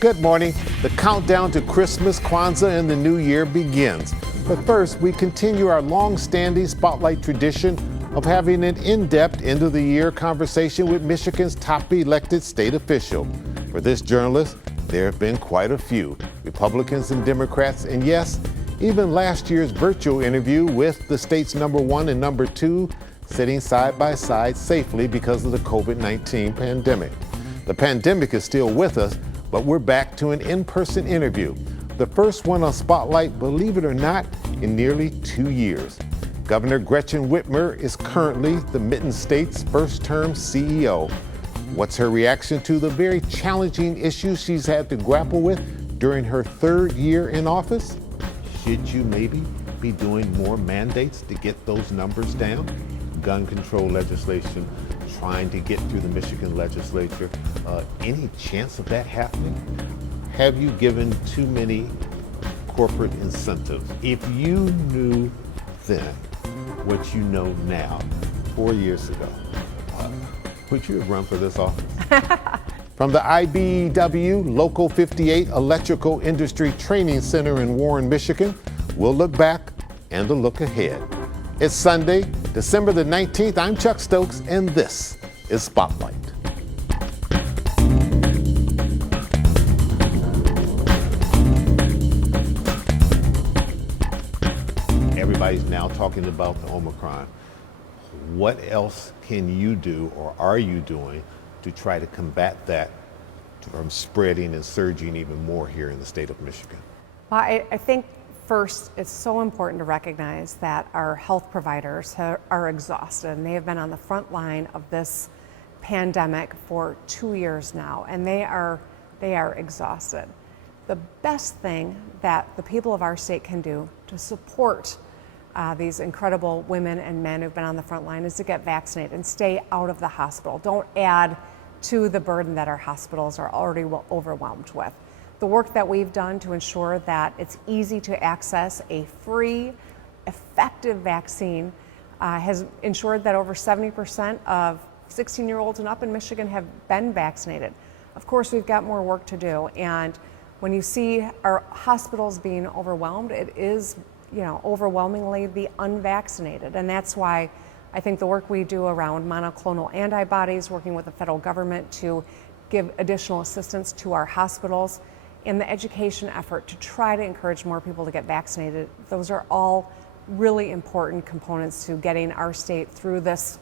Good morning. The countdown to Christmas, Kwanzaa, and the New Year begins. But first, we continue our long-standing Spotlight tradition of having an in-depth end-of-the-year conversation with Michigan's top elected state official. For this journalist, there have been quite a few, Republicans and Democrats, and yes, even last year's virtual interview with the state's number one and number two sitting side by side safely because of the COVID-19 pandemic. The pandemic is still with us, but we're back to an in-person interview. The first one on Spotlight, believe it or not, in nearly 2 years. Governor Gretchen Whitmer is currently the Mitten State's first-term CEO. What's her reaction to the very challenging issues she's had to grapple with during her third year in office? Should you maybe be doing more mandates to get those numbers down? Gun control legislation, trying to get through the Michigan legislature. Any chance of that happening? Have you given too many corporate incentives? If you knew then what you know now, 4 years ago, would you have run for this office? From the IBEW Local 58 Electrical Industry Training Center in Warren, Michigan, we'll look back and a look ahead. It's Sunday, December the 19th. I'm Chuck Stokes, and this is Spotlight. Everybody's now talking about the Omicron. What else can you do, or are you doing, to try to combat that from spreading and surging even more here in the state of Michigan? Well, I think first, it's so important to recognize that our health providers are exhausted, and they have been on the front line of this pandemic for 2 years now, and they are exhausted. The best thing that the people of our state can do to support these incredible women and men who've been on the front line is to get vaccinated and stay out of the hospital. Don't add to the burden that our hospitals are already overwhelmed with. The work that we've done to ensure that it's easy to access a free, effective vaccine has ensured that over 70% of 16-year-olds and up in Michigan have been vaccinated. Of course, we've got more work to do, and when you see our hospitals being overwhelmed, it is, overwhelmingly the unvaccinated, and that's why I think the work we do around monoclonal antibodies, working with the federal government to give additional assistance to our hospitals, in the education effort to try to encourage more people to get vaccinated, those are all really important components to getting our state through this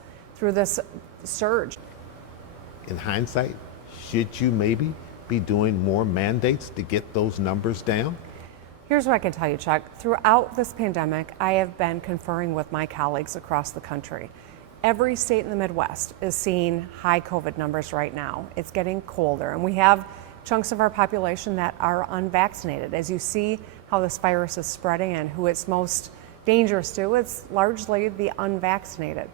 surge. In hindsight, should you maybe be doing more mandates to get those numbers down? Here's what I can tell you, Chuck. Throughout this pandemic, I have been conferring with my colleagues across the country. Every state in the Midwest is seeing high COVID numbers right now. It's getting colder, and we have chunks of our population that are unvaccinated. As you see how this virus is spreading and who it's most dangerous to, it's largely the unvaccinated.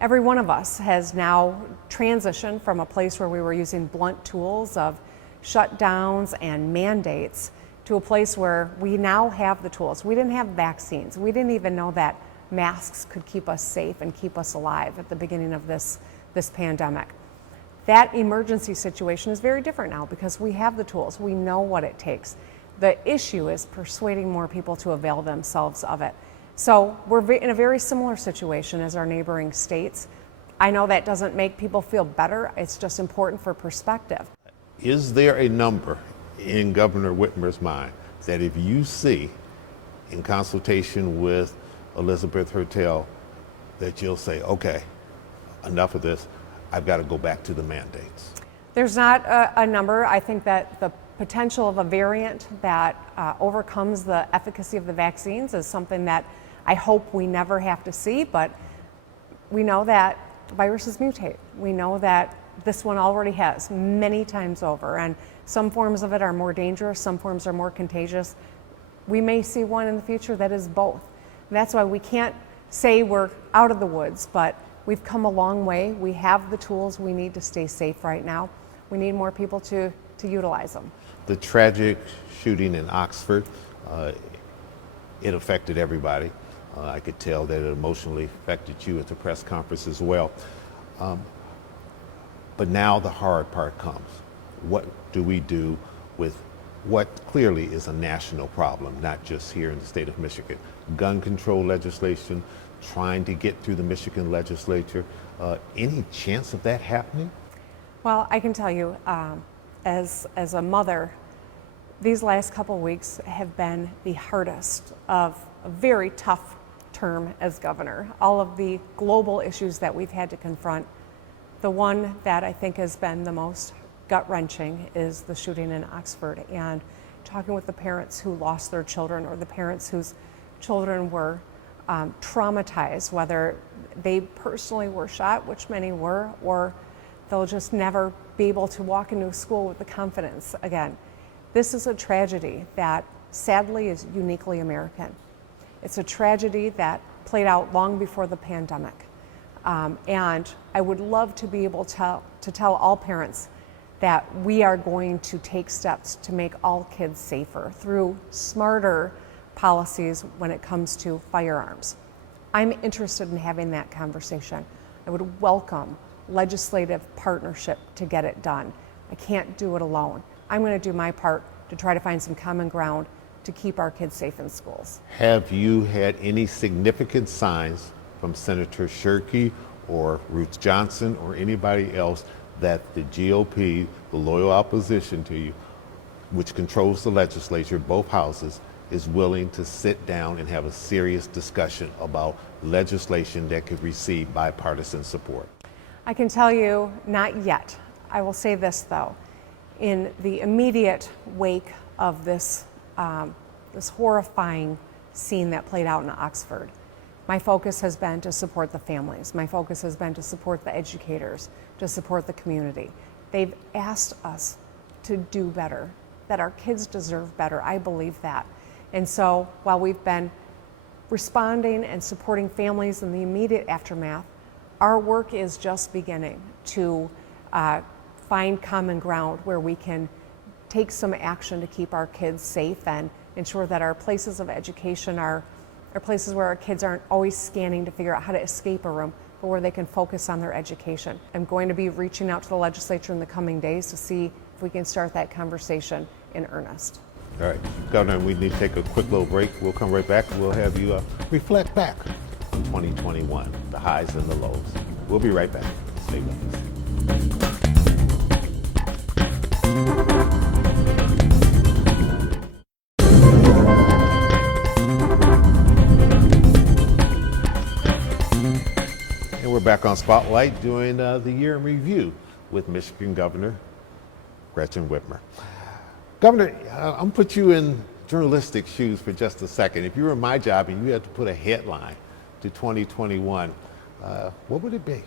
Every one of us has now transitioned from a place where we were using blunt tools of shutdowns and mandates to a place where we now have the tools. We didn't have vaccines. We didn't even know that masks could keep us safe and keep us alive at the beginning of this pandemic. That emergency situation is very different now because we have the tools. We know what it takes. The issue is persuading more people to avail themselves of it. So we're in a very similar situation as our neighboring states. I know that doesn't make people feel better. It's just important for perspective. Is there a number in Governor Whitmer's mind that if you see, in consultation with Elizabeth Hertel, that you'll say, okay, enough of this, I've got to go back to the mandates? There's not a number. I think that the potential of a variant that overcomes the efficacy of the vaccines is something that I hope we never have to see, but we know that viruses mutate. We know that this one already has many times over, and some forms of it are more dangerous, some forms are more contagious. We may see one in the future that is both. And that's why we can't say we're out of the woods, but we've come a long way. We have the tools we need to stay safe right now. We need more people to utilize them. The tragic shooting in Oxford, it affected everybody. I could tell that it emotionally affected you at the press conference as well. But now the hard part comes. What do we do with what clearly is a national problem, not just here in the state of Michigan. Gun control legislation, trying to get through the Michigan legislature. Any chance of that happening? Well, I can tell you, as a mother, these last couple weeks have been the hardest of a very tough term as governor. All of the global issues that we've had to confront. The one that I think has been the most gut-wrenching is the shooting in Oxford, and talking with the parents who lost their children or the parents whose children were traumatized, whether they personally were shot, which many were, or they'll just never be able to walk into school with the confidence again. This is a tragedy that sadly is uniquely American. It's a tragedy that played out long before the pandemic. And I would love to be able to tell all parents that we are going to take steps to make all kids safer through smarter policies when it comes to firearms. I'm interested in having that conversation. I would welcome legislative partnership to get it done. I can't do it alone. I'm going to do my part to try to find some common ground to keep our kids safe in schools. Have you had any significant signs from Senator Shirkey or Ruth Johnson or anybody else that the GOP, the loyal opposition to you, which controls the legislature, both houses, is willing to sit down and have a serious discussion about legislation that could receive bipartisan support? I can tell you, not yet. I will say this though, in the immediate wake of this horrifying scene that played out in Oxford, my focus has been to support the families. My focus has been to support the educators, to support the community. They've asked us to do better, that our kids deserve better. I believe that. And so while we've been responding and supporting families in the immediate aftermath, our work is just beginning to find common ground where we can take some action to keep our kids safe and ensure that our places of education are places where our kids aren't always scanning to figure out how to escape a room, but where they can focus on their education. I'm going to be reaching out to the legislature in the coming days to see if we can start that conversation in earnest. All right, Governor, we need to take a quick little break. We'll come right back and we'll have you reflect back on 2021, the highs and the lows. We'll be right back. Stay with us. And we're back on Spotlight doing the year in review with Michigan Governor Gretchen Whitmer. Governor, I'm gonna put you in journalistic shoes for just a second. If you were in my job and you had to put a headline to 2021, what would it be?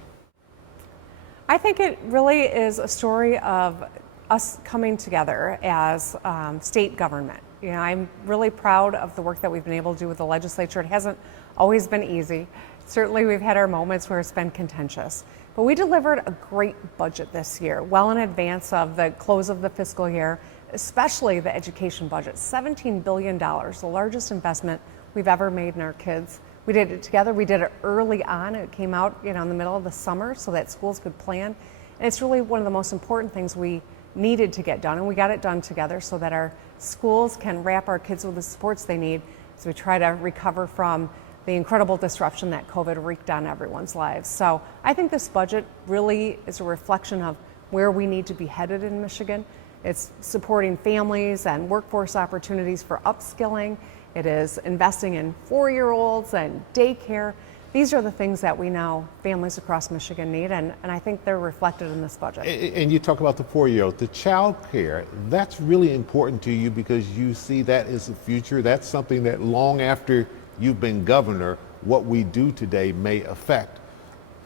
I think it really is a story of us coming together as state government. You know, I'm really proud of the work that we've been able to do with the legislature. It hasn't always been easy. Certainly we've had our moments where it's been contentious, but we delivered a great budget this year, well in advance of the close of the fiscal year, especially the education budget, $17 billion, the largest investment we've ever made in our kids. We did it together. We did it early on. It came out, in the middle of the summer so that schools could plan. And it's really one of the most important things we needed to get done, and we got it done together so that our schools can wrap our kids with the supports they need as we try to recover from the incredible disruption that COVID wreaked on everyone's lives. So I think this budget really is a reflection of where we need to be headed in Michigan. It's supporting families and workforce opportunities for upskilling. It is investing in 4-year-olds and daycare. These are the things that we know families across Michigan need, and I think they're reflected in this budget. And you talk about the 4-year-old, the child care, that's really important to you because you see that as the future. That's something that long after you've been governor, what we do today may affect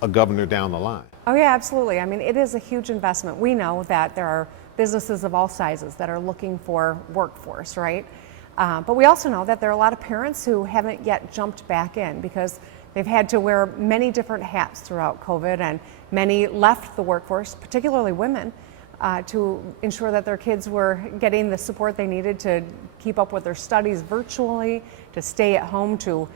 a governor down the line. Oh yeah, absolutely. I mean, it is a huge investment. We know that there are businesses of all sizes that are looking for workforce, right? But we also know that there are a lot of parents who haven't yet jumped back in because they've had to wear many different hats throughout COVID, and many left the workforce, particularly women, to ensure that their kids were getting the support they needed to keep up with their studies virtually, to stay at home, to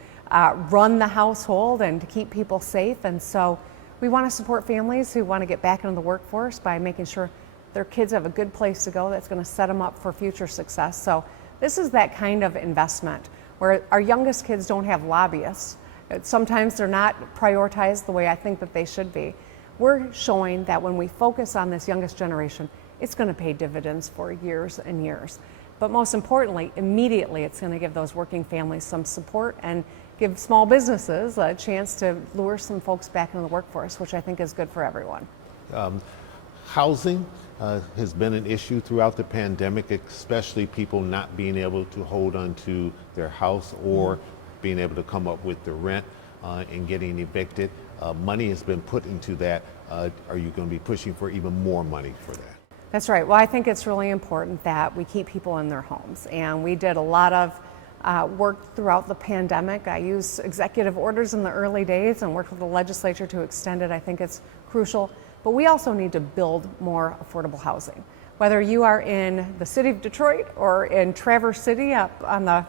run the household, and to keep people safe. And so we want to support families who want to get back into the workforce by making sure their kids have a good place to go that's going to set them up for future success. So this is that kind of investment where our youngest kids don't have lobbyists. Sometimes they're not prioritized the way I think that they should be. We're showing that when we focus on this youngest generation, it's going to pay dividends for years and years. But most importantly, immediately it's going to give those working families some support and give small businesses a chance to lure some folks back into the workforce, which I think is good for everyone. Housing has been an issue throughout the pandemic, especially people not being able to hold on to their house or being able to come up with the rent and getting evicted. Money has been put into that. Are you going to be pushing for even more money for that? That's right. Well, I think it's really important that we keep people in their homes. And we did a lot of work throughout the pandemic. I used executive orders in the early days and worked with the legislature to extend it. I think it's crucial. But we also need to build more affordable housing. Whether you are in the city of Detroit or in Traverse City up on the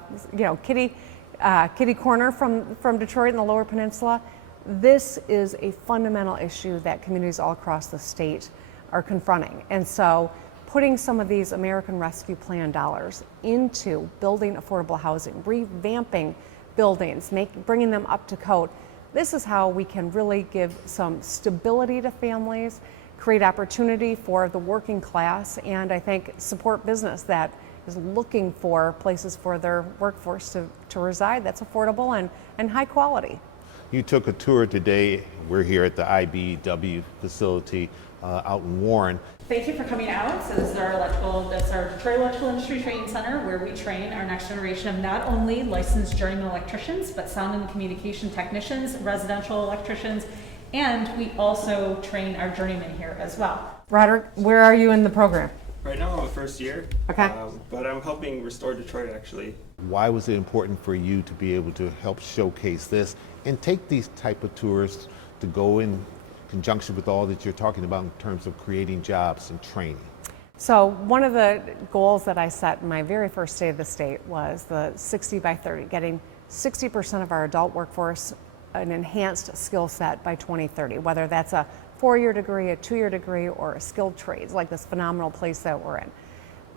kitty corner from Detroit in the Lower Peninsula, this is a fundamental issue that communities all across the state are confronting. And so putting some of these American Rescue Plan dollars into building affordable housing, revamping buildings, bringing them up to code, this is how we can really give some stability to families, create opportunity for the working class, and I think support business that is looking for places for their workforce to reside that's affordable and high quality. You took a tour today. We're here at the IBEW facility out in Warren. Thank you for coming out. So this is our Detroit Electrical Industry Training Center, where we train our next generation of not only licensed journeyman electricians, but sound and communication technicians, residential electricians, and we also train our journeymen here as well. Roderick, where are you in the program? Right now I'm a first year, Okay. But I'm helping restore Detroit actually. Why was it important for you to be able to help showcase this and take these type of tours to go in conjunction with all that you're talking about in terms of creating jobs and training? So one of the goals that I set in my very first day of the state was the 60 by 30, getting 60% of our adult workforce an enhanced skill set by 2030, whether that's a 4-year degree, a 2-year degree, or a skilled trades, like this phenomenal place that we're in.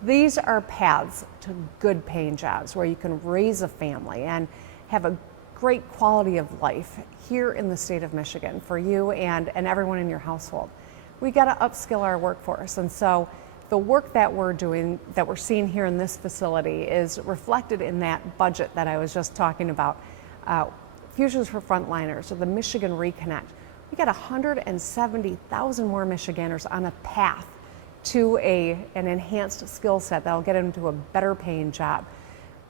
These are paths to good paying jobs where you can raise a family and have a great quality of life here in the state of Michigan for you and everyone in your household. We got to upskill our workforce, and so the work that we're doing, that we're seeing here in this facility, is reflected in that budget that I was just talking about. Futures for Frontliners, or the Michigan Reconnect. We got 170,000 more Michiganders on a path to an enhanced skill set that'll get them to a better paying job.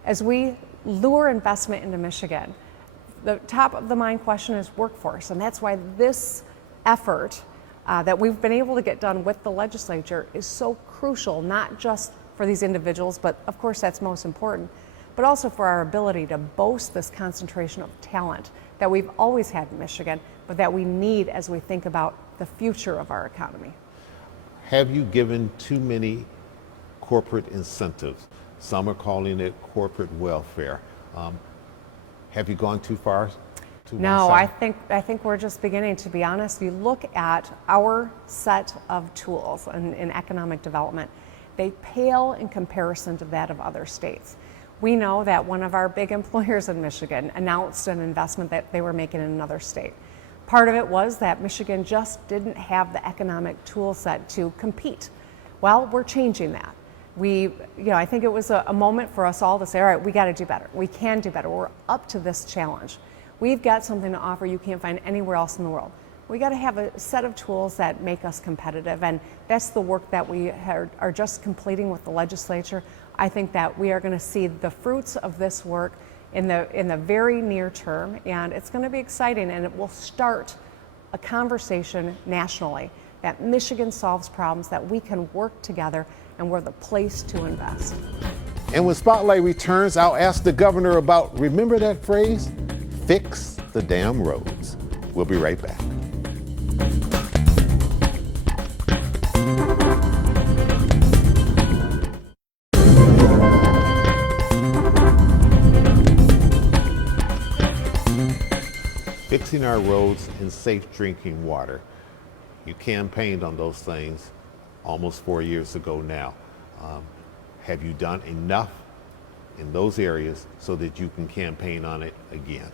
As we lure investment into Michigan, the top of the mind question is workforce, and that's why this effort that we've been able to get done with the legislature is so crucial, not just for these individuals, but of course that's most important, but also for our ability to boast this concentration of talent that we've always had in Michigan, but that we need as we think about the future of our economy. Have you given too many corporate incentives? Some are calling it corporate welfare. Have you gone too far? No, I think we're just beginning, to be honest. You look at our set of tools in economic development, they pale in comparison to that of other states. We know that one of our big employers in Michigan announced an investment that they were making in another state. Part of it was that Michigan just didn't have the economic tool set to compete. Well, we're changing that. I think it was a moment for us all to say, all right, we got to do better. We can do better. We're up to this challenge. We've got something to offer you can't find anywhere else in the world. We got to have a set of tools that make us competitive, and that's the work that we are just completing with the legislature. I think that we are going to see the fruits of this work in the very near term, and it's going to be exciting, and it will start a conversation nationally that Michigan solves problems, that we can work together, and we're the place to invest. And when Spotlight returns, I'll ask the governor about, remember that phrase? Fix the damn roads. We'll be right back. Fixing our roads and safe drinking water. You campaigned on those things. almost 4 years ago now. Have you done enough in those areas so that you can campaign on it again?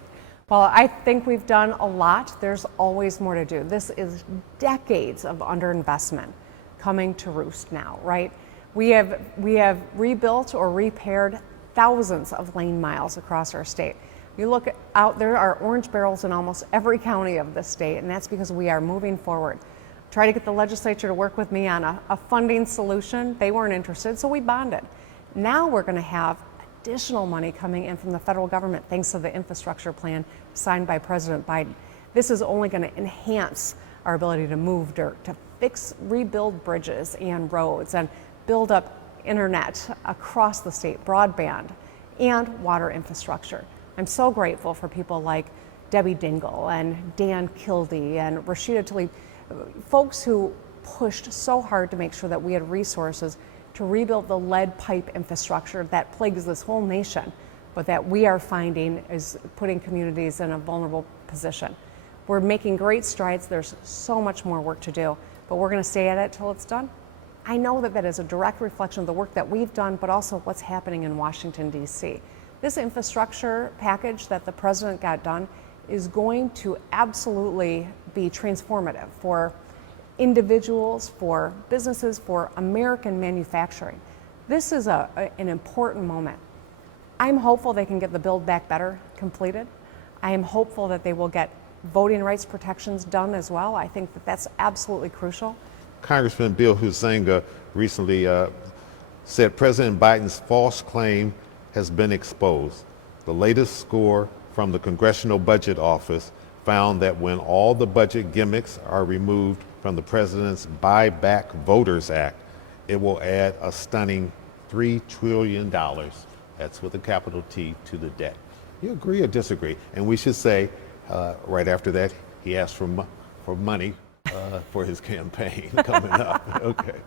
Well, I think we've done a lot. There's always more to do. This is decades of underinvestment coming to roost now, right? We have rebuilt or repaired thousands of lane miles across our state. You look out, there are orange barrels in almost every county of the state, and that's because we are moving forward. Try to get the legislature to work with me on a funding solution. They weren't interested, so we bonded. Now we're going to have additional money coming in from the federal government thanks to the infrastructure plan signed by President Biden. This is only going to enhance our ability to move dirt, to rebuild bridges and roads, and build up internet across the state, broadband, and water infrastructure. I'm so grateful for people like Debbie Dingle and Dan Kildee and Rashida Tlaib, folks who pushed so hard to make sure that we had resources to rebuild the lead pipe infrastructure that plagues this whole nation, but that we are finding is putting communities in a vulnerable position. We're making great strides. There's so much more work to do, but we're going to stay at it till it's done. I know that that is a direct reflection of the work that we've done, but also what's happening in Washington, D.C. This infrastructure package that the president got done is going to absolutely be transformative for individuals, for businesses, for American manufacturing. This is an important moment. I'm hopeful they can get the Build Back Better completed. I am hopeful that they will get voting rights protections done as well. I think that that's absolutely crucial. Congressman Bill Huizenga recently said President Biden's false claim has been exposed. The latest score from the Congressional Budget Office found that when all the budget gimmicks are removed from the president's Buy Back Voters Act, it will add a stunning $3 trillion, that's with a capital T, to the debt. You agree or disagree? And we should say, right after that, he asked for money for his campaign coming up. Okay.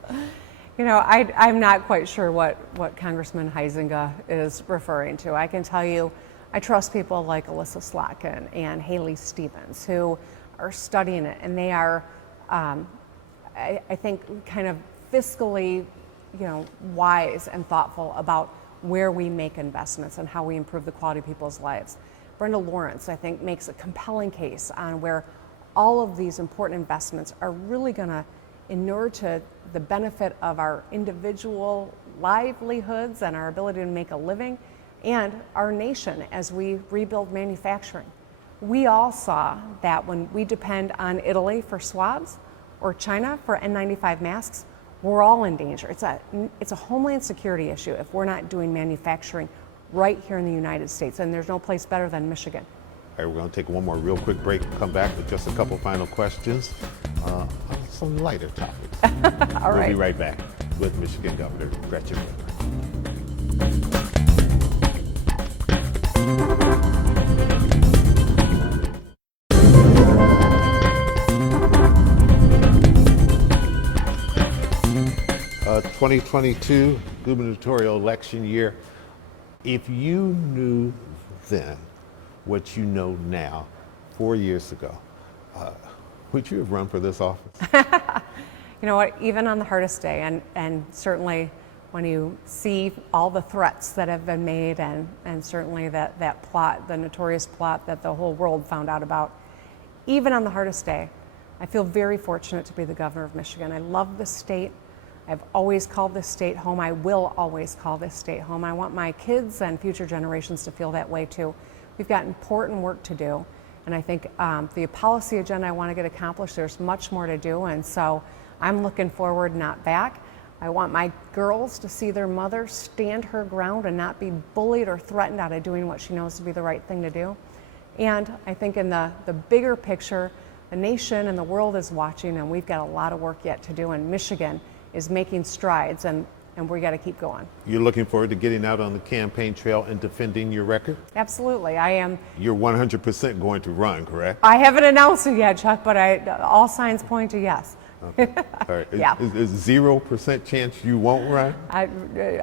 You know, I'm not quite sure what Congressman Huizenga is referring to. I can tell you, I trust people like Alyssa Slotkin and Haley Stevens who are studying it, and they are, I think, kind of fiscally, wise and thoughtful about where we make investments and how we improve the quality of people's lives. Brenda Lawrence, I think, makes a compelling case on where all of these important investments are really going to inure to the benefit of our individual livelihoods and our ability to make a living, and our nation as we rebuild manufacturing. We all saw that when we depend on Italy for swabs or China for N95 masks, we're all in danger. It's a homeland security issue if we're not doing manufacturing right here in the United States, and there's no place better than Michigan. All right, we're going to take one more real quick break and come back with just a couple final questions on some lighter topics. All right. We'll be right back with Michigan Governor Gretchen Whitmer. 2022 gubernatorial election year. If you knew then what you know now, 4 years ago, would you have run for this office? You know what, even on the hardest day, and certainly when you see all the threats that have been made, and certainly that plot, the notorious plot that the whole world found out about, even on the hardest day, I feel very fortunate to be the governor of Michigan. I love this state. I've always called this state home. I will always call this state home. I want my kids and future generations to feel that way too. We've got important work to do, and I think the policy agenda I want to get accomplished, there's much more to do, and so I'm looking forward, not back. I want my girls to see their mother stand her ground and not be bullied or threatened out of doing what she knows to be the right thing to do. And I think in the bigger picture, the nation and the world is watching, and we've got a lot of work yet to do, and Michigan is making strides, and we got to keep going. You're looking forward to getting out on the campaign trail and defending your record? Absolutely, I am. You're 100% going to run, correct? I haven't announced it yet, Chuck, but all signs point to yes. Okay. All right. Yeah. Is 0% chance you won't run?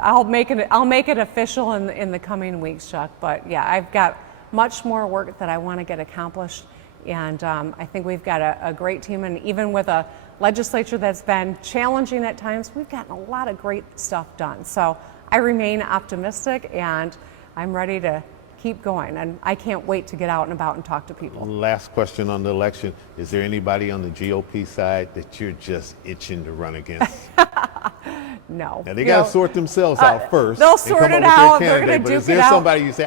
I'll make it official in the coming weeks, Chuck. But yeah, I've got much more work that I want to get accomplished, And I think we've got a great team, and even with a legislature that's been challenging at times, we've gotten a lot of great stuff done. So I remain optimistic, and I'm ready to keep going, and I can't wait to get out and about and talk to people. Last question on the election. Is there anybody on the GOP side that you're just itching to run against? No. Now, they got to sort themselves out first. They'll and sort come it up with their out. They're candidate. gonna But duke is there it out. somebody you say,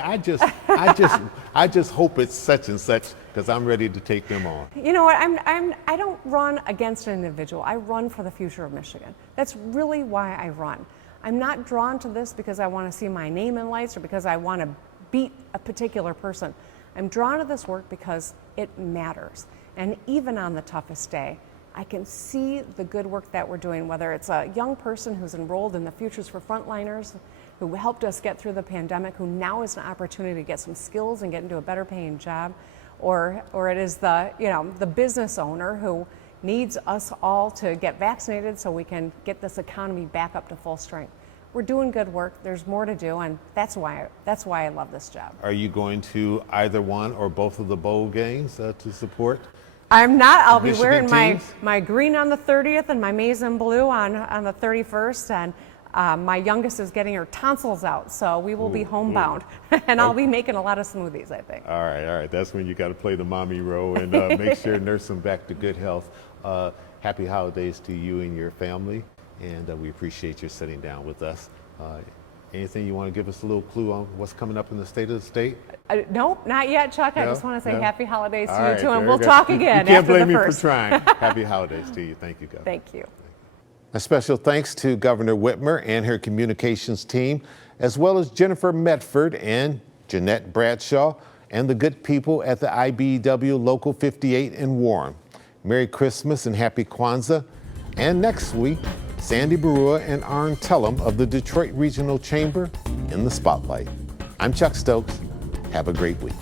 I just hope it's such and such, because I'm ready to take them on? You know what? I don't run against an individual. I run for the future of Michigan. That's really why I run. I'm not drawn to this because I want to see my name in lights or because I want to beat a particular person. I'm drawn to this work because it matters. And even on the toughest day, I can see the good work that we're doing, whether it's a young person who's enrolled in the Futures for Frontliners, who helped us get through the pandemic, who now has an opportunity to get some skills and get into a better paying job, or it is the business owner who needs us all to get vaccinated so we can get this economy back up to full strength. We're doing good work. There's more to do, and that's why I love this job. Are you going to either one or both of the bowl games to support? I'm not. I'll be Michigan wearing teams? my green on the 30th and my maize and blue on the 31st, and my youngest is getting her tonsils out, so we will be homebound, and I'll be making a lot of smoothies, I think. All right. That's when you got to play the mommy role and make sure to nurse them back to good health. Happy holidays to you and your family, and we appreciate you sitting down with us. Anything you want to give us a little clue on what's coming up in the state of the state? Nope, not yet, Chuck. I No? just want to say No? happy holidays to All you right, too, and very we'll good. talk You again can't after blame the me first. for trying. Happy holidays to you. Thank you, Governor. Thank you. A special thanks to Governor Whitmer and her communications team, as well as Jennifer Medford and Jeanette Bradshaw, and the good people at the IBEW Local 58 in Warren. Merry Christmas and Happy Kwanzaa. And next week, Sandy Barua and Arn Tellum of the Detroit Regional Chamber in the Spotlight. I'm Chuck Stokes. Have a great week.